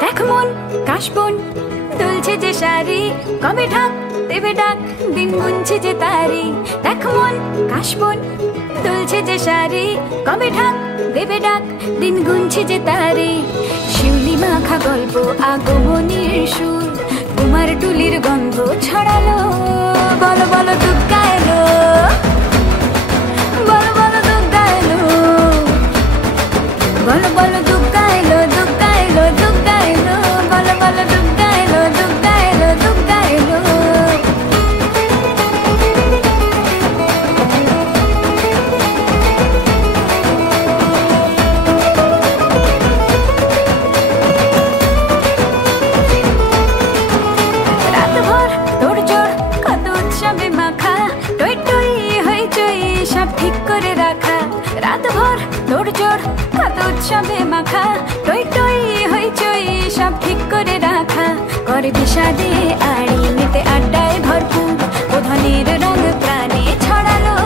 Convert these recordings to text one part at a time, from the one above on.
দেখ মন কাশবন দুলছে যে শাড়ি, কবে ঢাক দেবে ডাক দিন গুনছে যে তারি। দেখ মন কাশবন দুলছে যে শাড়ি, কবে ঢাক দেবে ডাক দিন গুনছে যে তারি। শিউলি মাখা গল্প আগমনীর সুর, কুমার টুলির গন্ধ ছড়ালো। বলো বলো দুগ্গা এলো, বলো বলো দুগ্গা এলো, বলো বলো দুগ্গা এলো, দুগ্গা এলো, দুগ্গা এলো, বলো বলো দুগ্গা এলো, দুগ্গা এলো, দুগ্গা এলো। রাতভর তোড়জোড় কত উৎসবে মাখা, টই টই হইচই সব ঠিক করে রাখা। রাতভর তোড়জোড় কত উৎসবে মাখা, টই টই হইচই সব ঠিক করে রাখা। করে বিষাদে আড়ি মেতে আড্ডায় ভরপুর, প্রধানের রঙ প্রাণে ছড়ালো।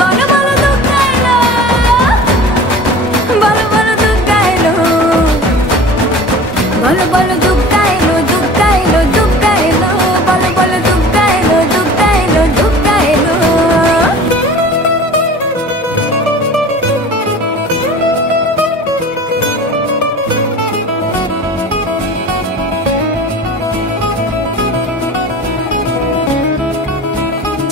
বলো বলো দুগ্গা এলো, বলো বলো দুগ্গা এলো, বলো বলো দুগ্গা এলো, দুগ্গা এলো, দুগ্গা এলো, বলো বলো দুগ্গা এলো, দুগ্গা এলো, দুগ্গা এলো।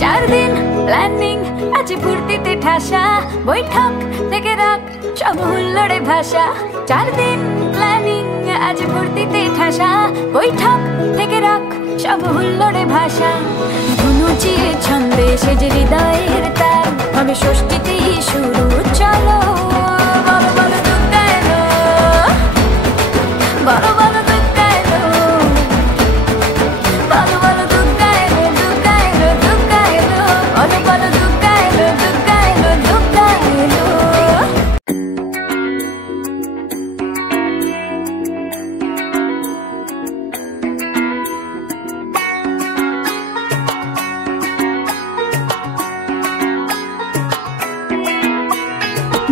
চার দিন প্ল্যানিং আজ ফুর্তিতে ঠাসা, বৈঠক থেকে রাখ সব হুল্লোড়ে ভাষা। চার দিন প্ল্যানিং আজ ফুর্তিতে ঠাসা, বৈঠক থেকে রাখ সব হুল্লোড়ে ভাষা। ধনুচির ছন্দে সেজে হৃদয়ের তার, হবে ষষ্ঠীতেই শুরু চলো। বলো বলো দুগ্গা এলো, বলো বলো দুগ্গা এলো, বলো বলো দুগ্গা এলো, দুগ্গা এলো, দুগ্গা এলো, বলো বলো দুগ্গা এলো, দুগ্গা এলো, দুগ্গা এলো।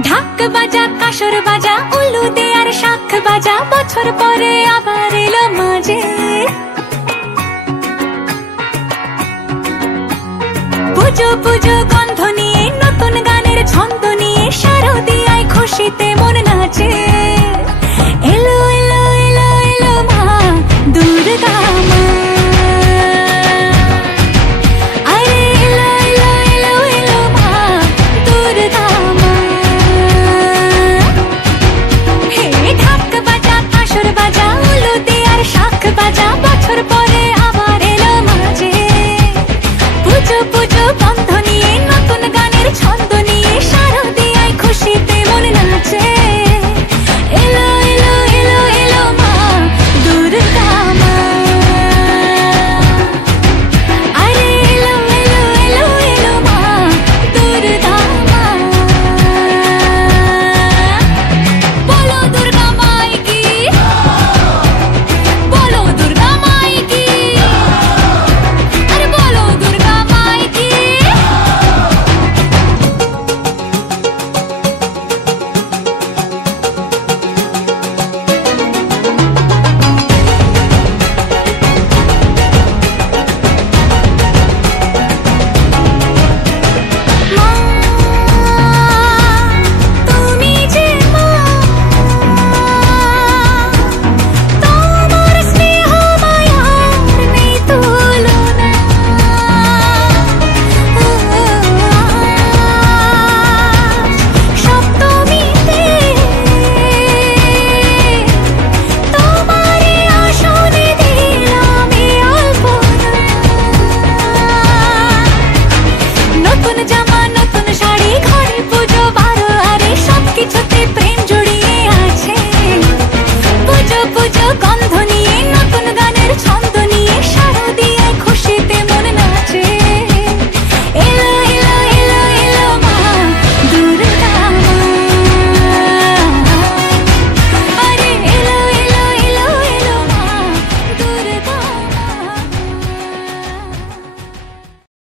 ঢাক বাজা কাসর বাজা উলু দে আর শাখ বাজা, বছর পরে আবার এলো মাঝে। পুজো পুজো গন্ধ